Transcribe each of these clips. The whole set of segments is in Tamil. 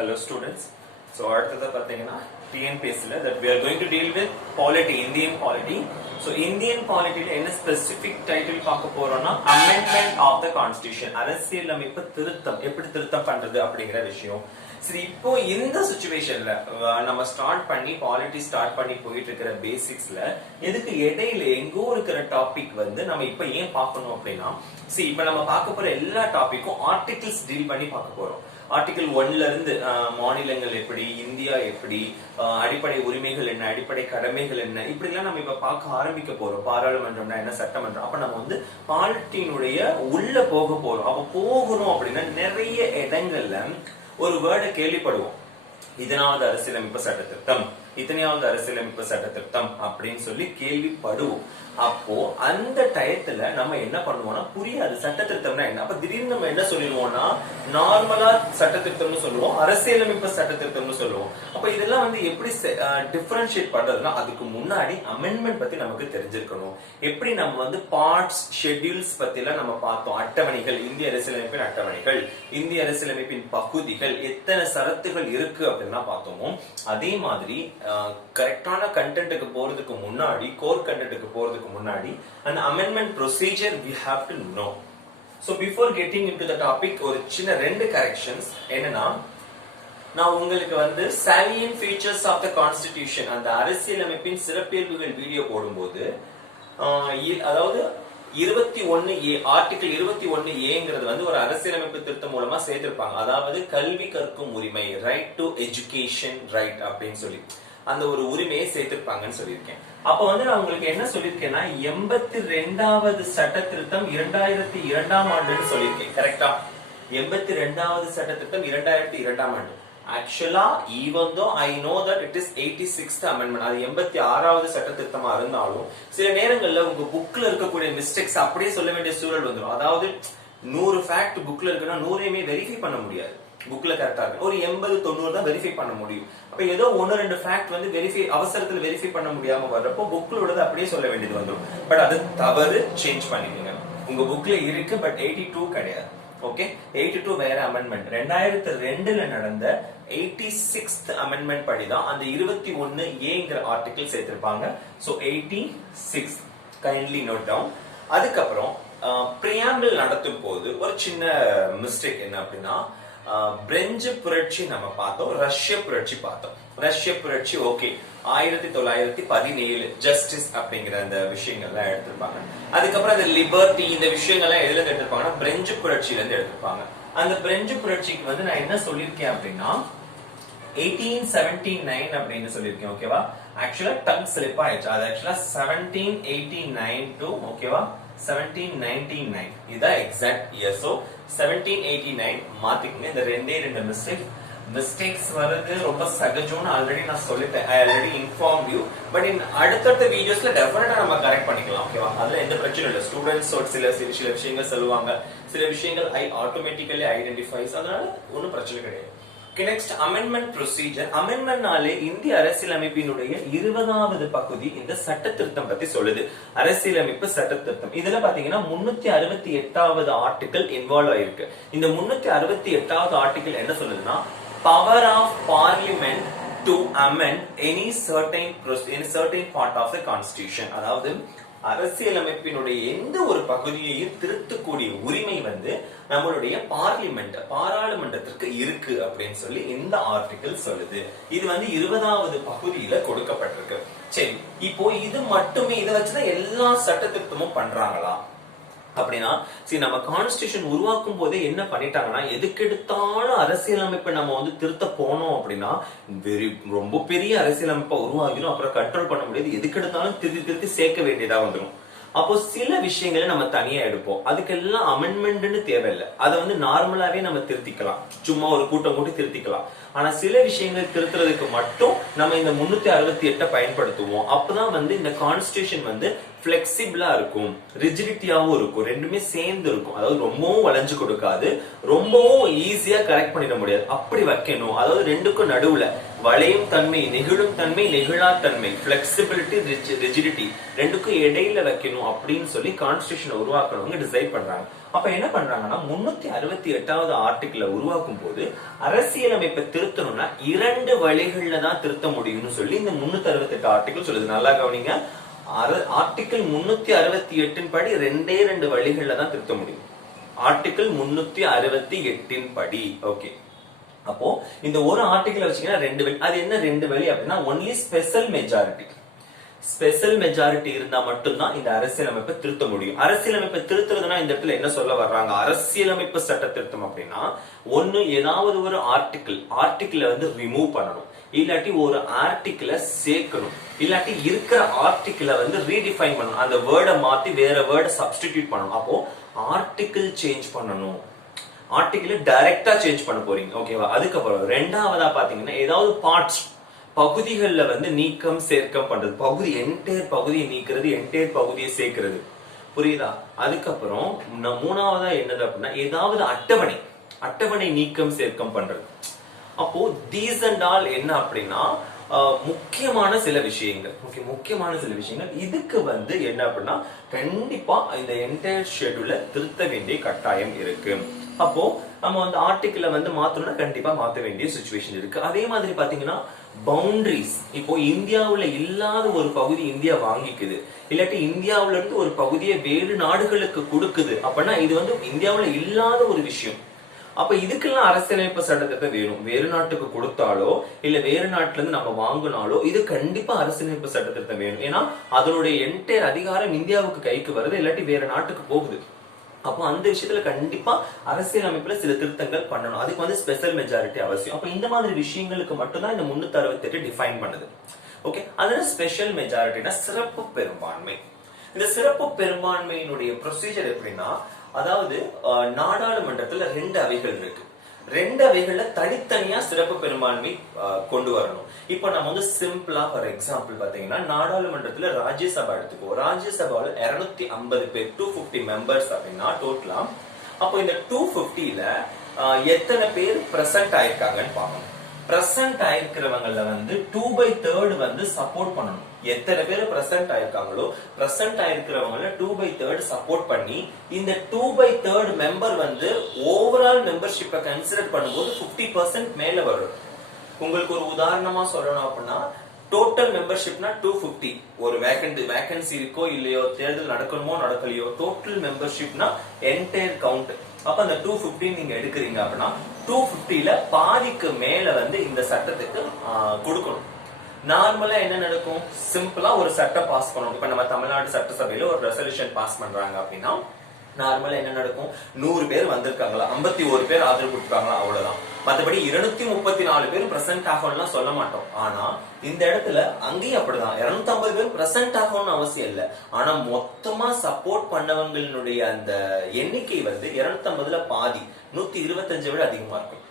Hello students. So அடுத்தது பாத்தீங்கன்னா TNPSல that we are going to deal with polity, Indian polity. So Indian polity ல என்ன specific title பார்க்க போறோம்னா amendment of the constitution. அரசியலமைப்பு திருத்தம் எப்படி திருத்தம் பண்றது அப்படிங்கிற விஷயம். சரி, இப்போ இந்த சிச்சுவேஷன்ல நம்ம ஸ்டார்ட் பண்ணி போயிட்டு இருக்கிற பேசிக்ஸ்ல எதுக்கு இடையில எங்கோ இருக்கிற டாபிக் வந்து நம்ம இப்ப ஏன் பார்க்கணும் அப்படின்னா, சரி இப்ப நம்ம பார்க்க போற எல்லா டாபிக்கும் ஆர்டிகிள்ஸ் டீல் பண்ணி பார்க்க போறோம். ஆர்டிகிள் 1ல இருந்து மாநிலங்கள் எப்படி, இந்தியா எப்படி, அடிப்படை உரிமைகள் என்ன, அடிப்படை கடமைகள் என்ன, இப்படி எல்லாம் நம்ம இப்ப பார்க்க ஆரம்பிக்க போறோம். பாராளுமன்றம்னா என்ன, சட்டமன்றம். அப்ப நம்ம வந்து பாலிட்டியினுடைய உள்ள போக போறோம். அப்ப போகணும் அப்படின்னா நிறைய இடங்கள்ல ஒரு வேர்டை கேள்விப்படுவோம். இதனாவது அரசியலமைப்பு சட்ட திருத்தம், இத்தனையாவது அரசியலமைப்பு சட்ட திருத்தம் அப்படின்னு சொல்லி கேள்விப்படுவோம். அப்போ அந்த டயத்துல நம்ம என்ன பண்ணுவோம்னா, புரியாது சட்ட திருத்தம்னா என்ன. அப்ப திடீர்னு நம்ம என்ன சொல்லிடுவோம்னா, நார்மலா சட்ட திருத்தம்னு சொல்லுவோம், அரசியலமைப்பு சட்ட திருத்தம்னு சொல்லுவோம். அப்ப இதெல்லாம் வந்து எப்படி டிஃபரன்ஷியேட் பண்றதுன்னா, அதுக்கு முன்னாடி அமெண்ட்மெண்ட் பத்தி நமக்கு தெரிஞ்சிருக்கணும். எப்படி நம்ம வந்து பார்ட்ஸ், ஷெட்யூல்ஸ் பத்தி எல்லாம் நம்ம பார்த்தோம். அட்டவணைகள், இந்திய அரசியலமைப்பின் அட்டவணைகள், இந்திய அரசியலமைப்பின் பகுதிகள், எத்தனை சரத்துகள் இருக்கு அப்படின்னா பார்த்தோமோ, அதே மாதிரி கரெக்டான கண்டென்ட்டுக்கு போறதுக்கு முன்னாடி, கோர் கண்டென்ட்டுக்கு போறதுக்கு முன்னாடி an amendment procedure we have to know. So before getting into the topic, ஒரு சின்ன ரெண்டு கரெக்ஷன்ஸ் என்னன்னா, நான் உங்களுக்கு வந்து salient features of the constitution, அந்த அரசியலமைப்பின் சிறப்பியல்புகள் வீடியோ போடும்போது, அதாவது 21A ஆர்டிகிள் 21Aங்கிறது வந்து ஒரு அரசியலமைப்பு திருத்தம் மூலமா சேர்த்திருப்பாங்க. அதாவது கல்வி கற்கும் உரிமை, ரைட் டு எஜுகேஷன் ரைட் அப்படின்னு சொல்லி அந்த ஒரு உரிமையை சேர்த்திருப்பாங்கன்னு சொல்லியிருக்கேன். அப்ப வந்து நான் உங்களுக்கு என்ன சொல்லியிருக்கேன்னா, 82வது சட்ட திருத்தம் 2002ஆம் ஆண்டுன்னு சொல்லியிருக்கேன். கரெக்டா? 82வது சட்ட திருத்தம் 2002ஆம் ஆண்டு. ஆக்சுவலா even though I know that it is 86th amendment, அது 86வது சட்ட திருத்தமா இருந்தாலும் சில நேரங்கள்ல உங்க புக்ல இருக்கக்கூடிய மிஸ்டேக்ஸ் அப்படியே சொல்ல வேண்டிய சூழல் வந்துடும். அதாவது 100 ஃபேக்ட் புக்ல இருக்குன்னா 100மே வெரிஃபை பண்ண முடியாது. புக்ல கரெக்டா இருக்கு, ஒரு 80-90 தான் வெரிஃபை பண்ண முடியும். அப்ப ஏதோ 1-2 ஃபேக்ட் வந்து அவசரத்துல வெரிஃபை பண்ண முடியாம வர்றப்போ புக்ல உள்ளது அப்படியே சொல்ல வேண்டியது வந்துடும். பட் அது தவறு, சேஞ்ச் பண்ணிக்கோங்க. உங்க புக்ல இருக்கு, பட் 82 கிடையாது. ஓகே, 82 வேற அமெண்ட்மெண்ட். 2002ல நடந்த 86th அமெண்ட்மெண்ட் படிதான் அந்த 21Aங்கிற ஆர்டிகிள் சேர்த்திருப்பாங்க. So 86 kindly note down. அதுக்கப்புறம் பிரியாம்பிள் நடத்தும் போது ஒரு சின்ன மிஸ்டேக் என்ன அப்படின்னா, பிரெஞ்சு புரட்சி நம்ம பார்த்தோம், ரஷ்ய புரட்சி பார்த்தோம். ரஷ்ய புரட்சி ஓகே 1917 ஜஸ்டிஸ் அப்படிங்கிற அந்த விஷயங்கள்லாம் எடுத்திருப்பாங்க. அதுக்கப்புறம் அந்த லிபர்ட்டி, இந்த விஷயங்கள்லாம் எதுல இருந்து எடுத்திருப்பாங்கன்னா பிரெஞ்சு புரட்சியில இருந்து எடுத்திருப்பாங்க. அந்த பிரெஞ்சு புரட்சிக்கு வந்து நான் என்ன சொல்லியிருக்கேன் அப்படின்னா 1879 அப்படின்னு சொல்லியிருக்கேன். ஓகேவா? ஆக்சுவலா டங் ஸ்லிப் ஆயிடுச்சு. அது ஆக்சுவலா 1789 டு ஓகேவா 1799 இதான் எக்ஸாக்ட் இயர். சோ 1789 மாத்திக்கங்க. இந்த ரெண்டு மிஸ்டேக்ஸ் வருது ரொம்ப சகஜம்னு ஆல்ரெடி நான் சொல்லிட்டேன். I already inform you. But அடுத்தடுத்த வீடியோஸ்ல டெஃபினட்டா நம்ம கரெக்ட் பண்ணிக்கலாம். ஓகேவா? அதுல எந்த பிரச்சனையும் இல்லை. ஸ்டூடெண்ட்ஸ் சில விஷயங்கள் சொல்லுவாங்க, சில விஷயங்கள் ஐ ஆட்டோமேட்டிக்கலி ஐடென்டிஃபைஸ், அதனால ஒன்னும் பிரச்சனை கிடையாது. Next amendment procedure. அமெண்ட்மெண்ட்னாலே இந்திய அரசியலமைப்பினுடைய 20வது பகுதி இந்த சட்ட திருத்தம் பத்தி சொல்லுது. அரசியலமைப்பு சட்ட திருத்தம் இதுல பாத்தீங்கன்னா 368வது ஆர்டிகிள் இன்வால்வ் ஆயிருக்கு. இந்த 368வது ஆர்டிகிள் என்ன சொல்லுதுன்னா, power of parliament to amend any certain part of the constitution. அதாவது அரசியலமைப்பினுடைய எந்த ஒரு பகுதியையும் திருத்தக்கூடிய உரிமை வந்து நம்மளுடைய பாராளுமன்றத்திற்கு இருக்கு அப்படின்னு சொல்லி இந்த ஆர்டிகிள் சொல்லுது. இது வந்து 20வது பகுதியில கொடுக்கப்பட்டிருக்கு. சரி, இப்போ இது மட்டுமே இதை வச்சுதான் எல்லா சட்ட திருத்தமும் பண்றாங்களா அப்படின்னா, சரி நம்ம கான்ஸ்டிடியூஷன் உருவாக்கும் போதே என்ன பண்ணிட்டாங்கன்னா, எதுக்கு எடுத்தாலும் அரசியலமைப்பை நம்ம வந்து திருத்த போனோம் அப்படின்னா ரொம்ப பெரிய அரசியலமைப்பை உருவாகிடும். அப்புறம் கண்ட்ரோல் பண்ண முடியாது. எதுக்கு எடுத்தாலும் திருத்தி சேர்க்க வேண்டியதா வந்துடும். அப்போ சில விஷயங்களை நம்ம தனியா எடுப்போம். அதுக்கெல்லாம் அமெண்ட்மெண்ட்னு தேவையில்லை. அதை வந்து நார்மலாவே நம்ம திருத்திக்கலாம், சும்மா ஒரு கூட்டம் கூட்டி திருத்திக்கலாம். ஆனா சில விஷயங்கள் திருத்துறதுக்கு மட்டும் நம்ம இந்த 368 பயன்படுத்துவோம். அப்பதான் வந்து இந்த கான்ஸ்டிடியூஷன் வந்து பிளெக்சிபிளா இருக்கும், ரிஜிடிட்டியாவும் இருக்கும், ரெண்டுமே சேர்ந்து இருக்கும். அதாவது ரொம்பவும் வளைஞ்சு கொடுக்காது, ரொம்பவும் ஈஸியா கரெக்ட் பண்ணிட முடியாது, அப்படி வைக்கணும். அதாவது ரெண்டுக்கும் நடுவுல வளையும் தன்மை, நெகிழும் தன்மை, நெகிழா தன்மை, பிளெக்சிபிலிட்டி, ரிஜிடிட்டி ரெண்டுக்கும் இடையில வைக்கணும் அப்படின்னு சொல்லி கான்ஸ்டிடியூஷனை உருவாக்குறவங்க டிசைட் பண்றாங்க. அப்ப என்ன பண்றாங்கன்னா 368வது ஆர்டிகிள உருவாக்கும் போது அரசியலமைப்பை திருத்தணும்னா 2 வழிகள்ல தான் திருத்த முடியும்னு சொல்லி இந்த 368 ஆர்டிகிள் சொல்லுது. நல்லா கவனிங்க, ஆர்டிகிள் 368 படி 2 வழிகள்ல தான் திருத்த முடியும். ஆர்டிகிள் 368 படி. ஓகே, அப்போ இந்த ஒரு ஆர்டிகிள் வச்சீங்கன்னா 2 வழி. அது என்ன 2 வழி அப்படின்னா, only special majority. Special majority இருந்தா மட்டும்தான் இந்த அரசியலமைப்பை திருத்த முடியும். அரசியலமைப்பை திருத்துறதுன்னா இந்த இடத்துல என்ன சொல்ல வர்றாங்க, அரசியலமைப்பு சட்ட திருத்தம் அப்படின்னா ஒண்ணு ஏதாவது ஒரு ஆர்டிகிள் வந்து ரிமூவ் பண்ணணும், இல்லாட்டி ஒரு ஆர்டிகிள சேர்க்கணும், இல்லாட்டி இருக்கிற ஆர்டிகிள வந்து ரீடிஃபைன் பண்ணணும், அந்த வேர்டை மாத்தி வேற வேர்டை சப்ஸ்டிடியூட் பண்ணணும். அப்போ ஆர்டிகிள் சேஞ்ச் பண்ணணும், ஆர்டிகிள் டைரக்டா சேஞ்ச் பண்ண போறீங்க. ஓகேவா? அதுக்கப்புறம் ரெண்டாவதா பாத்தீங்கன்னா ஏதாவது பார்ட்ஸ், பகுதிகளில் வந்து நீக்கம் சேர்க்கம் பண்றது, பகுதி என்டையர் பகுதியை நீக்கிறது, என்டையர் பகுதியை சேர்க்கிறது. புரியுதா? அதுக்கப்புறம் மூணாவதா என்னது அப்படின்னா ஏதாவது அட்டவணை நீக்கம் சேர்க்கம் பண்றது. அப்போ தீஸ் அண்ட் ஆல் என்ன அப்படின்னா முக்கியமான சில விஷயங்கள். ஓகே, முக்கியமான சில விஷயங்கள். இதுக்கு வந்து என்ன அப்படின்னா கண்டிப்பா இந்த என்டையர் ஷெட்யூல திருத்த வேண்டிய கட்டாயம் இருக்கு. அப்போ நம்ம வந்து ஆர்டிகிள வந்து மாத்தணும்னா கண்டிப்பா மாத்த வேண்டிய சிச்சுவேஷன் இருக்கு. அதே மாதிரி பாத்தீங்கன்னா பவுண்டரிஸ், இப்போ இந்தியாவுல இல்லாத ஒரு பகுதி இந்தியா வாங்கிக்குது, இல்லாட்டி இந்தியாவில இருந்து ஒரு பகுதியை வேறு நாடுகளுக்கு கொடுக்குது அப்படின்னா இது வந்து இந்தியாவுல இல்லாத ஒரு விஷயம். அப்ப இதுக்கெல்லாம் அரசியலமைப்பு சட்டத்தை வேணும். வேறு நாட்டுக்கு கொடுத்தாலோ இல்ல வேறு நாட்டுல இருந்து நம்ம வாங்கினாலோ இது கண்டிப்பா அரசியலமைப்பு சட்டத்தை வேணும். ஏன்னா அதனுடைய என்டையர் அதிகாரம் இந்தியாவுக்கு கைக்கு வருது, இல்லாட்டி வேற நாட்டுக்கு போகுது. அப்போ அந்த விஷயத்துல கண்டிப்பா அரசியலமைப்புல சில திருத்தங்கள் பண்ணணும். அதுக்கு வந்து ஸ்பெஷல் மெஜாரிட்டி அவசியம். அப்ப இந்த மாதிரி விஷயங்களுக்கு மட்டும்தான் இந்த 368 டிஃபைன் பண்ணுது. ஓகே, அதனால ஸ்பெஷல் மெஜாரிட்டினா சிறப்பு பெரும்பான்மை. இந்த சிறப்பு பெரும்பான்மையினுடைய ப்ரொசீஜர் எப்படின்னா, அதாவது நாடாளுமன்றத்துல 2 அவைகள் இருக்கு, 2 அவைகள்ல தனித்தனியா சிறப்பு பெரும்பான்மை கொண்டு வரணும். இப்ப நம்ம வந்து சிம்பிளா ஃபார் எக்ஸாம்பிள் பாத்தீங்கன்னா நாடாளுமன்றத்துல ராஜ்யசபா எடுத்துக்கோ. ராஜ்யசபாவில் 250 பேர், 250 மெம்பர்ஸ் அப்படின்னா டோட்டலா. அப்போ இந்த 250ல எத்தனை பேர் பிரசன்ட் ஆயிருக்காங்கன்னு பாக்கணும். பிரசன்ட் ஆயிருக்கிறவங்கள வந்து 2/3 வந்து சப்போர்ட் பண்ணணும். எத்தனை பேர் பிரசன்ட் ஆயிருக்காங்களோ பிரசன்ட் ஆயிருக்கிறவங்கள 2/3 சப்போர்ட் பண்ணி இந்த 2/3 மெம்பர் வந்து ஓவரால் மெம்பர்ஷிப்பை கன்சிடர் பண்ணும்போது 50% மேல வரும். உங்களுக்கு ஒரு உதாரணமா சொல்லணும் அப்படின்னா டோட்டல் மெம்பர்ஷிப்னா 250, ஒரு வேகன்சி இருக்கோ இல்லையோ, தேர்தல் நடக்கணுமோ நடக்கலையோ, டோட்டல் மெம்பர்ஷிப்னா என்டையர் கவுண்ட். அப்ப அந்த 250 நீங்க எடுக்கிறீங்க அப்படின்னா 250ல பாதிக்கு மேல வந்து இந்த சட்டத்துக்கு கொடுக்கணும். நார்மலா என்ன நடக்கும், சிம்பிளா ஒரு சட்டம் பாஸ் பண்ணணும். இப்ப நம்ம தமிழ்நாடு சட்டசபையில ஒரு ரெசல்யூஷன் பாஸ் பண்றாங்க அப்படின்னா நார்மலா என்ன நடக்கும், 100 பேர் வந்திருக்காங்களா, 51 பேர் ஆதரவு கொடுத்தாங்களா, அவ்வளவுதான். மற்றபடி 234 பேர் பிரசன்ட் ஆகணும்லாம் சொல்ல மாட்டோம். ஆனா இந்த இடத்துல அங்கேயும் அப்படிதான் 250 பேர் பிரசன்ட் ஆகணும்னு அவசியம் இல்ல. ஆனா மொத்தமா சப்போர்ட் பண்ணவங்களுடைய அந்த எண்ணிக்கை வந்து 250ல பாதி 125 விட அதிகமா இருக்கும்.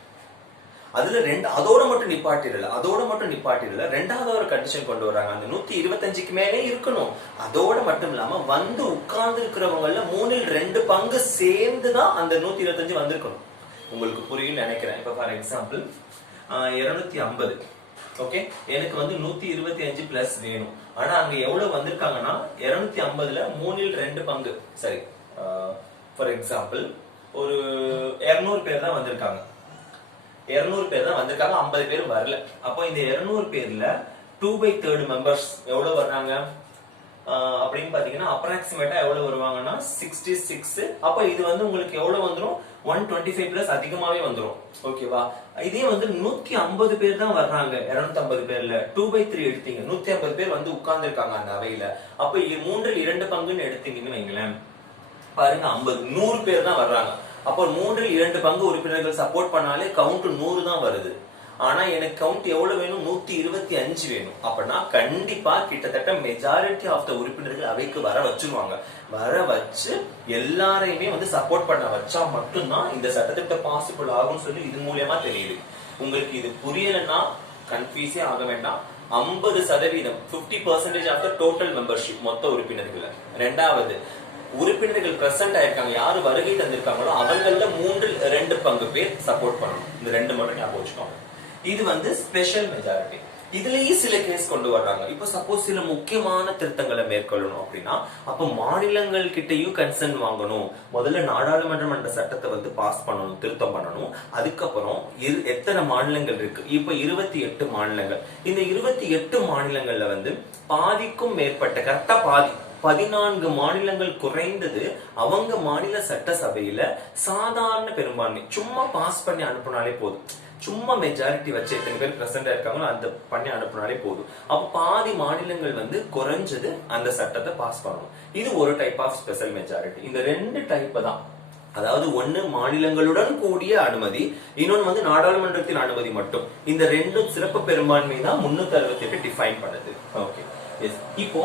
அதுல அதோட மட்டும் நிப்பாட்டிடல, ரெண்டாவது ஒரு கண்டிஷன் கொண்டு வர்றாங்க, அந்த 125க்கு மேலே இருக்கணும். அதோட மட்டும் இல்லாம வந்து உட்கார்ந்து இருக்கிறவங்கள 3/2 பங்கு சேர்ந்துதான் அந்த 125 வந்திருக்கணும். உங்களுக்கு புரியும் நினைக்கிறேன். இப்ப ஃபார் எக்ஸாம்பிள் 250, ஓகே, எனக்கு வந்து 125 பிளஸ் வேணும். ஆனா அங்க எவ்வளவு வந்திருக்காங்கன்னா 250ல 3/2 பங்கு. சரி, ஃபார் எக்ஸாம்பிள் ஒரு 200 பேர் தான் வந்திருக்காங்க, 50 பேர் வரல. அப்போ இந்த 200 பேர்ல 2/3 மெம்பர்ஸ் எவ்வளவு வர்றாங்க அப்படின்னு பாத்தீங்கன்னா அப்ராக்சிமேட்டா எவ்வளவு வருவாங்கன்னா 66. அப்ப இது வந்து உங்களுக்கு எவ்வளவு வந்துரும், 125 பிளஸ் அதிகமாவே வந்துரும். ஓகேவா? இதே வந்து 150 பேர் தான் வர்றாங்க, 250 பேர்ல 2/3 எடுத்தீங்க, 150 பேர் வந்து உட்கார்ந்து இருக்காங்க அந்த அவையில. அப்ப 3/2 பங்குன்னு எடுத்தீங்கன்னு வைங்களேன், பாருங்க 50, 100 பேர் தான் வர்றாங்க. அப்போ 3/2 பங்கு உறுப்பினர்கள் சப்போர்ட் பண்ணாலே கவுண்ட் 100 தான் வருது. ஆனா எனக்கு கவுண்ட் எவ்வளவு வேணும், 125 வேணும். அப்படின்னா கண்டிப்பா கிட்டத்தட்ட மெஜாரிட்டி ஆஃப் த உறுப்பினர்கள் அவைக்கு வர வச்சிருவாங்க. வர வச்சு எல்லாரையுமே வந்து சப்போர்ட் பண்ண வச்சா மட்டும்தான் இந்த சட்டத்திட்ட பாசிபிள் ஆகும்னு சொல்லி இது மூலியமா தெரியுது. உங்களுக்கு இது புரியலன்னா கன்ஃபியூஸே ஆக வேண்டாம். 50% 50% ஆஃப் த டோட்டல் மெம்பர்ஷிப் மொத்த உறுப்பினர்கள். ரெண்டாவது உறுப்பினர்கள் பிரசன்ட் ஆயிருக்காங்க, யாரு வருகை தந்திருக்காங்களோ அவங்கள 2 பங்கு பேர் சப்போர்ட் பண்ணணும். இந்த 2 மட்டும் ஞாபகம் வச்சுக்கோங்க. இது வந்து ஸ்பெஷல் மெஜாரிட்டி. இதுலயே சில கேஸ் கொண்டு வர்றாங்க. இப்ப சப்போஸ் சில முக்கியமான திருத்தங்களை மேற்கொள்ளணும் அப்படின்னா அப்ப மாநிலங்கள் கிட்டையும் கன்சர்ன் வாங்கணும். முதல்ல நாடாளுமன்றம் என்ற சட்டத்தை வந்து பாஸ் பண்ணணும், திருத்தம் பண்ணணும். அதுக்கப்புறம் எத்தனை மாநிலங்கள் இருக்கு? இப்ப 28 மாநிலங்கள். இந்த 28 மாநிலங்கள்ல வந்து பாதிக்கும் மேற்பட்ட, கரெக்டா பாதி 14 மாநிலங்கள் குறைந்தது அவங்க மாநில சட்டசபையில சாதாரண பெரும்பான்மை சும்மா பாஸ் பண்ணி அனுப்பினாலே போதும். சும்மா மெஜாரிட்டி வச்சு எத்தனை பேர் பிரசண்டா இருக்காங்களோ அந்த பண்ணி அனுப்பினாலே போதும். அப்ப பாதி மாநிலங்கள் வந்து குறைஞ்சது அந்த சட்டத்தை பாஸ் பண்ணணும். இது ஒரு டைப் ஆஃப் ஸ்பெஷல் மெஜாரிட்டி. இந்த 2 டைப் தான், அதாவது ஒன்னு மாநிலங்களுடன் கூடிய அனுமதி, இன்னொன்னு வந்து நாடாளுமன்றத்தின் அனுமதி மட்டும். இந்த 2 சிறப்பு பெரும்பான்மை தான் 368 டிஃபைன் பண்ணுது. Okay, yes. இப்போ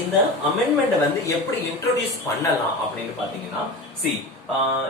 இந்த அமெண்ட்மெண்ட் வந்து எப்படி இன்ட்ரோடியூஸ் பண்ணலாம் அப்படின்னு பாத்தீங்கன்னா,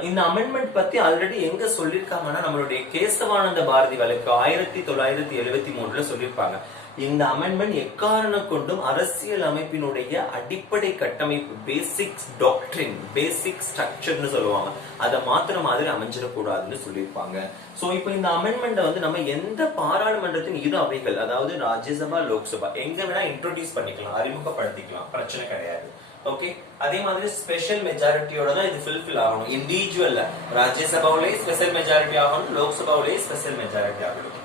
இந்த அமெண்ட்மெண்ட் பத்தி ஆல்ரெடி எங்க சொல்லிருக்காங்கன்னா நம்மளுடைய கேசவானந்த பாரதி வழக்கு 1973 சொல்லிருப்பாங்க. இந்த அமெண்ட்மெண்ட் எக்காரணம் கொண்டும் அரசியல் அமைப்பினுடைய அடிப்படை கட்டமைப்பு, பேசிக் டாக்ட்ரின், பேசிக் ஸ்ட்ரக்சர்னு சொல்லுவாங்க, அதை மாத்திர மாதிரி அமைஞ்சிடக்கூடாதுன்னு சொல்லியிருப்பாங்க. சோ இப்போ இந்த அமெண்ட்மெண்ட் வந்து நம்ம எந்த பாராளுமன்றத்தின் இரு அவைகள், அதாவது ராஜ்யசபா, லோக்சபா, எங்க வேணா இன்ட்ரோடியூஸ் பண்ணிக்கலாம், அறிமுகப்படுத்திக்கலாம், பிரச்சனை கிடையாது. ஓகே, அதே மாதிரி ஸ்பெஷல் மெஜாரிட்டியோட தான் இது ஃபில்ஃபில் ஆகணும். இண்டிவிஜுவல்ல ராஜ்யசபாவிலே ஸ்பெஷல் மெஜாரிட்டி ஆகணும், லோக்சபாவிலே ஸ்பெஷல் மெஜாரிட்டி ஆகணும்.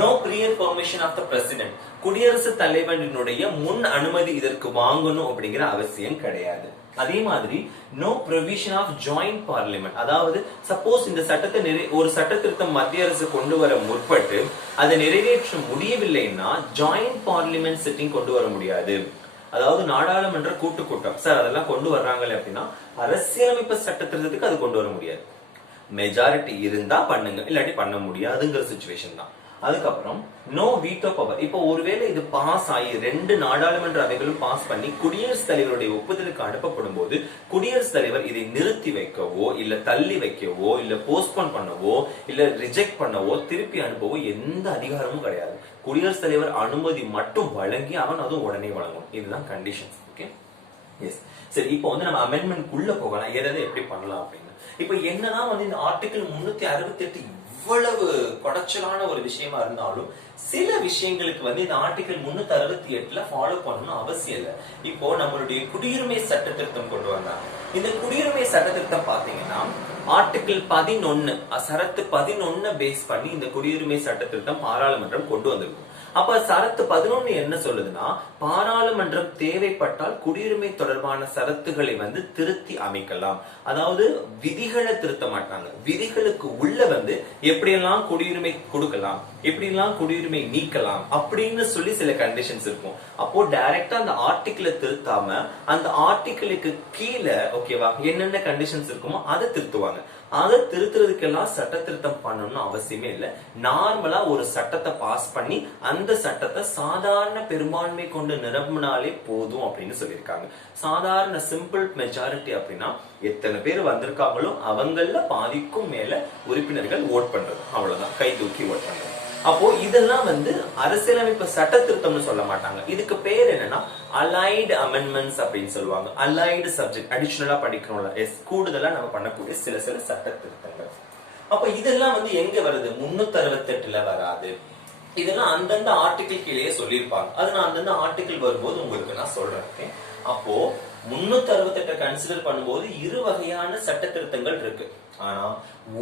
No prior permission of the president, குடியரசுத் தலைவரினுடைய முன் அனுமதி இதற்கு வாங்கணும் அப்படிங்கிற அவசியம் கிடையாது. அதே மாதிரி no provision of joint parliament, அதாவது சப்போஸ் இந்த சட்டத்தை ஒரு சட்ட திருத்தம் மத்திய அரசு கொண்டு வர முற்பட்டு அதை நிறைவேற்ற முடியவில்லைன்னா ஜாயிண்ட் பார்லிமெண்ட் சிட்டிங் கொண்டு வர முடியாது. அதாவது நாடாளுமன்ற கூட்டம் சார் அதெல்லாம் கொண்டு வர்றாங்களே அப்படின்னா அரசியலமைப்பு சட்ட திருத்தத்துக்கு அது கொண்டு வர முடியாது. மெஜாரிட்டி இருந்தா பண்ணுங்க, இல்லாட்டி பண்ண முடியாதுங்கிற சிச்சுவேஷன் தான். அதுக்கப்புறம் நோ வீட்டோ பவர். இப்போ ஒருவேளை இது பாஸ் ஆகி 2 நாடாளுமன்ற அவைகளும் பாஸ் பண்ணி குடியரசுத் தலைவருடைய ஒப்புதலுக்கு அனுப்பப்படும் போது குடியரசுத் தலைவர் இதை நிறுத்தி வைக்கவோ, இல்ல தள்ளி வைக்கவோ, இல்ல போஸ்ட்போன் பண்ணவோ, இல்ல ரிஜெக்ட் பண்ணவோ, திருப்பி அனுப்பவோ எந்த அதிகாரமும் கிடையாது. குடியரசுத் தலைவர் அனுமதி மட்டும் வழங்கி அவன் அதுவும் உடனே வழங்கும். இதுதான் கண்டிஷன்ஸ். Okay, S. சரி, இப்போ வந்து நம்ம அமெண்ட்மெண்ட் உள்ள போகலாம், எதை எப்படி பண்ணலாம் அப்படின்னு. இப்போ என்னதான் வந்து இந்த ஆர்டிகல் 368 இவ்வளவு குடைச்சலான ஒரு விஷயமா இருந்தாலும் சில விஷயங்களுக்கு வந்து இந்த ஆர்டிகல் 368 ஃபாலோ பண்ணணும் அவசியம் இல்லை. இப்போ நம்மளுடைய குடியுரிமை சட்ட திருத்தம் கொண்டு வந்தாங்க. இந்த குடியுரிமை சட்ட திருத்தம் பாத்தீங்கன்னா ஆர்டிகல் 11 சரத்து 11 பேஸ் பண்ணி இந்த குடியுரிமை சட்ட திருத்தம் பாராளுமன்றம் கொண்டு வந்திருக்கும். அப்ப சரத்து 11 என்ன சொல்லுதுன்னா, பாராளுமன்றம் தேவைப்பட்டால் குடியுரிமை தொடர்பான சரத்துகளை வந்து திருத்தி அமைக்கலாம். அதாவது விதிகளை திருத்த மாட்டாங்க, விதிகளுக்கு உள்ள வந்து எப்படியெல்லாம் குடியுரிமை கொடுக்கலாம், எப்படியெல்லாம் குடியுரிமை நீக்கலாம் அப்படின்னு சொல்லி சில கண்டிஷன்ஸ் இருக்கும். அப்போ டைரக்டா அந்த ஆர்டிகிளை திருத்தாம அந்த ஆர்டிகிளுக்கு கீழே ஓகேவா என்னென்ன கண்டிஷன்ஸ் இருக்குமோ அதை திருத்துவாங்க. அதை திருத்துறதுக்கெல்லாம் சட்ட திருத்தம் பண்ணணும்னு அவசியமே இல்லை. நார்மலா ஒரு சட்டத்தை பாஸ் பண்ணி அந்த சட்டத்தை சாதாரண பெரும்பான்மை கொண்டு நிரம்பினாலே போதும் அப்படின்னு சொல்லியிருக்காங்க. சாதாரண சிம்பிள் மெஜாரிட்டி அப்படின்னா எத்தனை பேர் வந்திருக்காங்களோ அவங்கள பாதிக்கும் மேல உறுப்பினர்கள் ஓட் பண்றது, அவ்வளவுதான், கை தூக்கி ஓட் பண்றது. அப்போ இதெல்லாம் வந்து அரசியலமைப்பு சட்ட திருத்தம்னு சொல்ல மாட்டாங்க. இதுக்கு பேர் என்னன்னா அலைடு அமெண்ட்மெண்ட்ஸ் அப்படின்னு சொல்லுவாங்க. அலைடு சப்ஜெக்ட் அடிஷனலா படிக்கணும்ல, கூடுதலா நம்ம பண்ணக்கூடிய சில சட்ட திருத்தங்கள். அப்ப இதெல்லாம் வந்து எங்க வருது? 368 வராது. இதெல்லாம் அந்தந்த ஆர்டிகிள் கீழே சொல்லியிருப்பாங்க. அது நான் அந்தந்த ஆர்டிகிள் வரும்போது உங்களுக்கு நான் சொல்றேன். அப்போ 368 கன்சிடர் பண்ணும்போது 2 வகையான சட்ட திருத்தங்கள் இருக்கு. ஆனா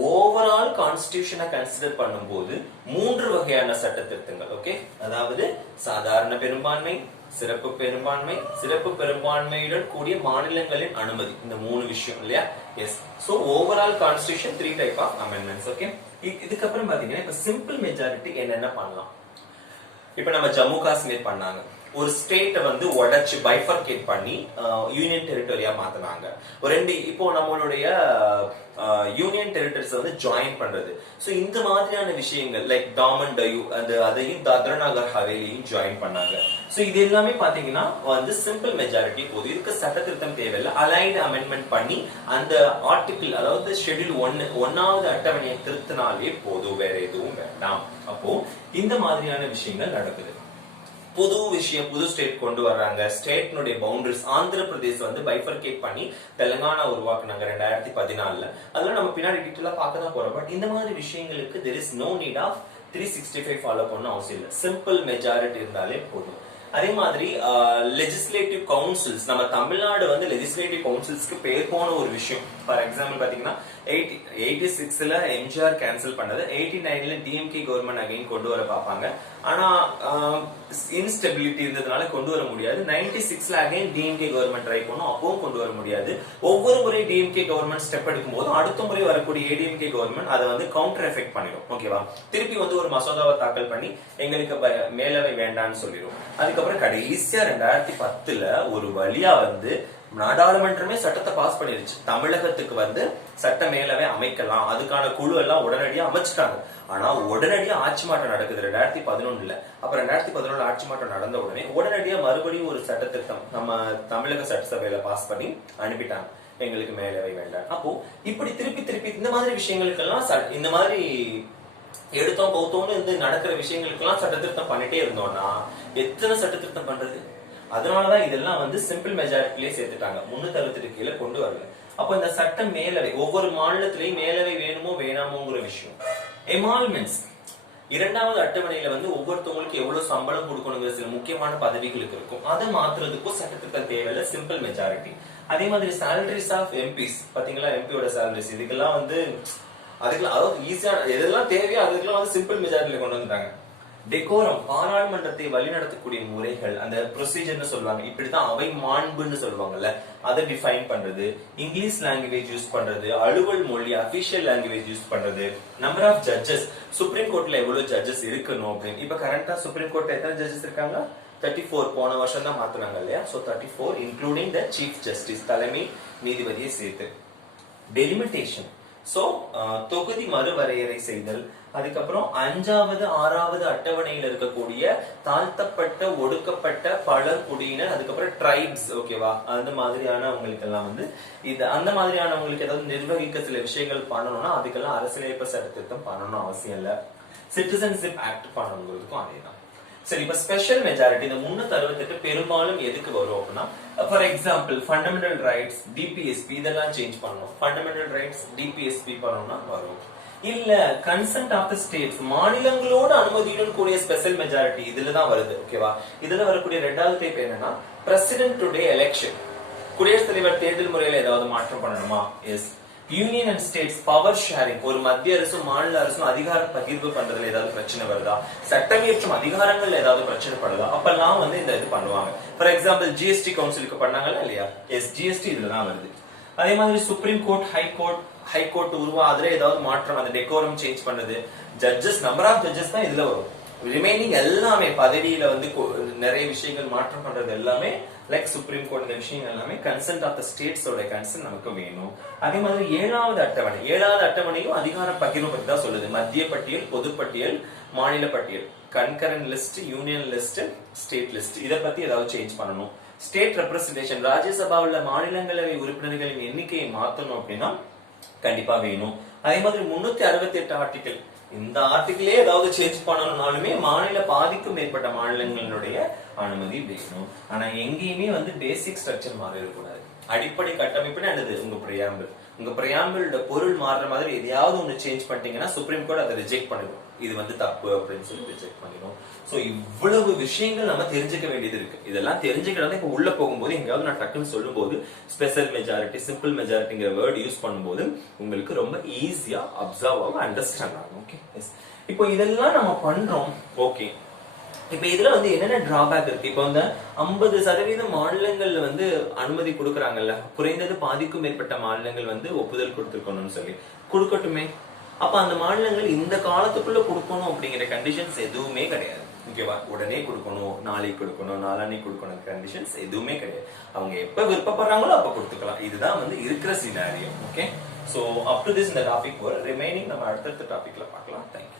ஓவரால் கான்ஸ்டிடியூஷனை கன்சிடர் பண்ணும்போது 3 வகையான சட்ட திருத்தங்கள். ஓகே, அதாவது சாதாரண பெரும்பான்மை, சிறப்பு பெரும்பான்மை, சிறப்பு பெரும்பான்மையுடன் கூடிய மாநிலங்களின் அனுமதி, இந்த 3 விஷயம் இல்லையா? Yes. So overall constitution 3 type of amendments. Okay, இதுக்கப்புறம் பாத்தீங்கன்னா இப்ப சிம்பிள் மெஜாரிட்டி என்னென்ன பண்ணலாம். இப்ப நம்ம ஜம்மு காஷ்மீர் பண்ணாங்க, ஒரு ஸ்டேட்டை வந்து உடைச்சு பைஃபர்கேட் பண்ணி யூனியன் டெரிட்டரியா மாத்தினாங்க. இப்போ நம்மளுடைய யூனியன் டெரிட்டரிஸ் வந்து ஜாயின் பண்றது. சோ இந்த மாதிரியான விஷயங்கள் லைக் டாமன் டயூ அதையும் தாத்ரா நாகர் ஹவேலியும் ஜாயின் பண்ணாங்க. சோ இது எல்லாமே பாத்தீங்கன்னா வந்து சிம்பிள் மெஜாரிட்டி போதும். இதுக்கு சட்ட திருத்தம் தேவையில்லை. அலைடு அமெண்ட்மெண்ட் பண்ணி அந்த ஆர்டிகிள், அதாவது ஷெட்யூல் 1வது அட்டவணையை திருத்தினாலே போதும், வேற எதுவும் வேண்டாம். அப்போ இந்த மாதிரியான விஷயங்கள் நடக்குது. புது விஷயம், புது ஸ்டேட் கொண்டு வர்றாங்க. ஸ்டேட்னுடைய பவுண்டரிஸ் ஆந்திர பிரதேஷ் வந்து பைஃபர்கேட் பண்ணி தெலுங்கானா உருவாக்குனாங்க 2014. அதெல்லாம் நம்ம பின்னாடி டீட்டெயிலா பார்க்க தான் போறோம். பட் இந்த மாதிரி விஷயங்களுக்கு there is no need of 365 follow பண்ண அவசியம் இல்லை. சிம்பிள் மெஜாரிட்டி இருந்தாலே போதும். அதே மாதிரி லெஜிஸ்லேட்டிவ் கவுன்சில்ஸ், நம்ம தமிழ்நாடு வந்து லெஜிஸ்லேட்டிவ் கவுன்சில்ஸ்க்கு பேர் போன ஒரு விஷயம். ஃபார் எக்ஸாம்பிள் பாத்தீங்கன்னா 86ல எம்ஜிஆர் கேன்சல் பண்ணது, 89ல டிஎம்கே கவர்மெண்ட் அகைன் கொண்டு வர பார்ப்பாங்க. ஆனா இன்ஸ்டெபிலிட்டி இருந்ததுனால கொண்டு வர முடியாது. 96ல அகைன் டிஎம்கே கவர்மெண்ட் ட்ரை பண்ணும், அப்பவும் கொண்டு வர முடியாது. ஒவ்வொரு முறை டிஎம்கே கவர்மெண்ட் ஸ்டெப் எடுக்கும் போதும் அடுத்த முறை வரக்கூடிய ஏடிஎம்கே கவர்மெண்ட் அதை வந்து கவுண்டர் எஃபெக்ட் பண்ணிடும். ஓகேவா? திருப்பி வந்து ஒரு மசோதாவை தாக்கல் பண்ணி எங்களுக்கு மேலவை வேண்டாம்னு சொல்லிடும். அதுக்கப்புறம் கடைசியா 2010ல ஒரு வழியா வந்து நாடாளுமன்றமே சட்டத்தை பாஸ் பண்ணிருச்சு. தமிழகத்துக்கு வந்து சட்ட மேலவை அமைக்கலாம், அதுக்கான குழு எல்லாம் உடனடியா அமைச்சிட்டாங்க. ஆனா உடனடியா ஆட்சி மாற்றம் நடக்குது 2011ல. அப்ப 2011 ஆட்சி மாற்றம் நடந்த உடனே உடனடியா மறுபடியும் ஒரு சட்ட திட்டம் நம்ம தமிழக சட்டசபையில பாஸ் பண்ணி அனுப்பிட்டாங்க, எங்களுக்கு மேலவை வேண்டாம். அப்போ இப்படி திருப்பி திருப்பி இந்த மாதிரி விஷயங்களுக்கெல்லாம் இந்த மாதிரி எடுத்தோம் கௌத்தோன்னு இருந்து நடக்கிற விஷயங்களுக்கெல்லாம் சட்டத்திருத்தம் பண்ணிட்டே இருந்தோம்னா எத்தனை சட்டத்திருத்தம் பண்றது? அதனாலதான் இதெல்லாம் வந்து சிம்பிள் மெஜாரிட்டிலேயே சேர்த்துட்டாங்க, 368 கீழே கொண்டு வரல. அப்ப இந்த சட்ட மேலவை ஒவ்வொரு மாநிலத்திலையும் மேலவை வேணுமோ வேணாமோங்கிற விஷயம். எமால்மெண்ட்ஸ், 2வது அட்டவணையில வந்து ஒவ்வொருத்தவங்களுக்கு எவ்வளவு சம்பளம் கொடுக்கணுங்கிற சில முக்கியமான பதவிகளுக்கு இருக்கும். அதை மாத்துறதுக்கும் சட்டத்திட்டம் தேவையில்லை, சிம்பிள் மெஜாரிட்டி. அதே மாதிரி சாலரிஸ் ஆஃப் எம்பிஸ் பாத்தீங்களா, எம்பியோட சாலரிஸ், இதுக்கெல்லாம் வந்து அதுக்கெல்லாம் அதாவது ஈஸியா எதெல்லாம் தேவையோ அதுக்கெல்லாம் வந்து சிம்பிள் மெஜாரிட்டியில கொண்டு வந்துட்டாங்க. டெக்கோரம், பாராளுமன்றத்தை வழிநடத்தக்கூடிய முறைகள், அந்த ப்ரொசீஜர்னு சொல்லுவாங்க, இப்படித்தான் அவை மாண்புன்னு சொல்லுவாங்கல்ல, அதை டிஃபைன் பண்றது, இங்கிலீஷ் லாங்குவேஜ் யூஸ் பண்றது, அலுவல் மொழி அபிஷியல் லாங்குவேஜ் யூஸ் பண்றது, நம்பர் ஆஃப் ஜட்ஜஸ், சுப்ரீம் கோர்ட்ல எவ்வளவு ஜட்ஜஸ் இருக்கணும் அப்படின்னு. இப்ப கரண்டா சுப்ரீம் கோர்ட்ல எத்தனை ஜட்ஜஸ் இருக்காங்க? 34. போன வருஷம் தான் மாத்துனாங்க இல்லையா? So 34 including the chief justice, தலைமை நீதிபதியை சேர்த்து. டெலிமிட்டேஷன், சோ தொகுதி மறுவரையறை செய்தல். அதுக்கப்புறம் 5வது 6வது அட்டவணையில் இருக்கக்கூடிய தாழ்த்தப்பட்ட ஒடுக்கப்பட்ட பழங்குடியினர், அதுக்கப்புறம் ட்ரைப்ஸ், ஓகேவா, அந்த மாதிரியானவங்களுக்கு எல்லாம் வந்து இது அந்த மாதிரியானவங்களுக்கு ஏதாவது நிர்வகிக்க சில விஷயங்கள் பண்ணணும்னா அதுக்கெல்லாம் அரசியலமைப்பு சட்டத்திருத்தம் பண்ணணும் அவசியம் இல்ல. சிட்டிசன்ஷிப் ஆக்ட் பண்ணணுங்கிறதுக்கும் அதேதான். சரி, இப்ப ஸ்பெஷல் மெஜாரிட்டி இந்த 368 பெரும்பாலும் எதுக்கு வரும் அப்படின்னா, for example fundamental rights, DPSP இதெல்லாம் சேஞ்ச் பண்ணணும். ஃபண்டமெண்டல் ரைட்ஸ் டிபிஎஸ்பி பண்ணணும்னா வரும். இல்ல கன்சென்ட் ஆஃப் தி ஸ்டேட்ஸ், மாநிலங்களோட அனுமதியுடன் கூடிய ஸ்பெஷல் மெஜாரிட்டி இதுலதான் வருது. ஓகேவா? இதுல வரக்கூடிய 2வது டைப் என்னன்னா பிரசிடென்ட் டுடே எலெக்ஷன், குடியரசுத் தலைவர் தேர்தல் முறையில ஏதாவது மாற்றம் பண்ணணுமா? Yes. Union and states power sharing, ஒரு மத்திய அரசும் மாநில அரசும் அதிகார பகிர்வு பண்றதுல ஏதாவது பிரச்சனை வருதா, சட்டமியற்றும் அதிகாரங்கள் ஏதாவது பிரச்சனை படுதா, அப்பெல்லாம் வந்து இந்த இது பண்ணுவாங்க. ஃபார் எக்ஸாம்பிள் ஜிஎஸ்டி கவுன்சிலுக்கு பண்ணாங்கல்ல இல்லையா? எஸ், ஜிஎஸ்டி இதுலதான் வருது. அதே மாதிரி சுப்ரீம் கோர்ட், ஹை கோர்ட் அதுல ஏதாவது மாற்றம், அந்த டெக்கோரம் சேஞ்ச் பண்ணது, ஜட்ஜஸ், நம்பர் ஆஃப் ஜட்ஜஸ் தான் இதுல வரும். ரிமைனிங் எல்லாமே பதவியில வந்து நிறைய விஷயங்கள் மாற்றம் பண்றது எல்லாமே லைக் சுப்ரீம் கோர்ட், இந்த விஷயங்கள் எல்லாமே கன்சென்ட் ஆஃப் த ஸ்டேட்ஸோட கன்சென்ட் நமக்கு வேணும். அதே மாதிரி 7வது அட்டவணையும் அதிகார பகிர்வு பத்தி தான் சொல்லுது. மத்திய பட்டியல், பொது பட்டியல், மாநில பட்டியல், concurrent list, union list, state list, இத பத்தி ஏதாவது சேஞ்ச் பண்ணணும். ஸ்டேட் ரெப்ரசன்டேஷன், ராஜ்யசபாவில் மாநிலங்களவை உறுப்பினர்களின் எண்ணிக்கையை மாத்தணும் அப்படின்னா கண்டிப்பா வேணும். அதே மாதிரி 368 ஆர்டிகல், இந்த ஆர்டிகிளே ஏதாவது சேஞ்ச் பண்ணணும்னாலுமே மாநில பாதிக்கும் மேற்பட்ட மாநிலங்களுடைய அனுமதி வேணும். ஆனா எங்கேயுமே வந்து பேசிக் ஸ்ட்ரக்சர் மாறி இருக்கக்கூடாது. அடிப்படை கட்டமைப்புன்னு என்னது? உங்க பிரியாம்பிளோட பொருள் மாறுற மாதிரி எதையாவது ஒண்ணு சேஞ்ச் பண்ணிட்டீங்கன்னா சுப்ரீம் கோர்ட் அதை ரிஜெக்ட் பண்ணிடும், இது வந்து தப்பு அப்படின்னு சொல்லி ரிஜெக்ட் பண்ணிடும். சோ இவ்வளவு விஷயங்கள் நம்ம தெரிஞ்சுக்க வேண்டியது இருக்கு. இதெல்லாம் தெரிஞ்சுக்கிறது இப்ப உள்ள போகும்போது எங்கேயாவது நான் டக்குன்னு சொல்லும் போது ஸ்பெஷல் மெஜாரிட்டி, சிம்பிள் மெஜாரிட்டிங்கிற வேர்ட் யூஸ் பண்ணும்போது உங்களுக்கு ரொம்ப ஈஸியா அப்சர்வ் ஆகும், அண்டர்ஸ்டாண்ட் ஆகும். ஓகே, இப்போ இதெல்லாம் நம்ம பண்றோம். ஓகே, இப்ப இதுல வந்து என்னென்ன டிராபேக் இருக்கு? இப்ப வந்து 50% மாநிலங்கள்ல வந்து அனுமதி கொடுக்கறாங்கல்ல, குறைந்தது பாதிக்கும் மேற்பட்ட மாநிலங்கள் வந்து ஒப்புதல் கொடுத்திருக்கணும்னு சொல்லி கொடுக்கட்டுமே. அப்ப அந்த மாநிலங்கள் இந்த காலத்துக்குள்ள கொடுக்கணும் அப்படிங்கிற கண்டிஷன்ஸ் எதுவுமே கிடையாது. ஓகேவா? உடனே கொடுக்கணும், நாளைக்கு கொடுக்கணும், நாளான்னைக்கு கொடுக்கணும், கண்டிஷன்ஸ் எதுவுமே கிடையாது. அவங்க எப்ப விருப்பப்படுறாங்களோ அப்ப கொடுத்துக்கலாம். இதுதான் வந்து இருக்கிற scenario. Okay, so up to this இந்த டாபிக் ரிமைனிங் நம்ம அடுத்தடுத்த டாபிக்ல பார்க்கலாம். தேங்க்யூ.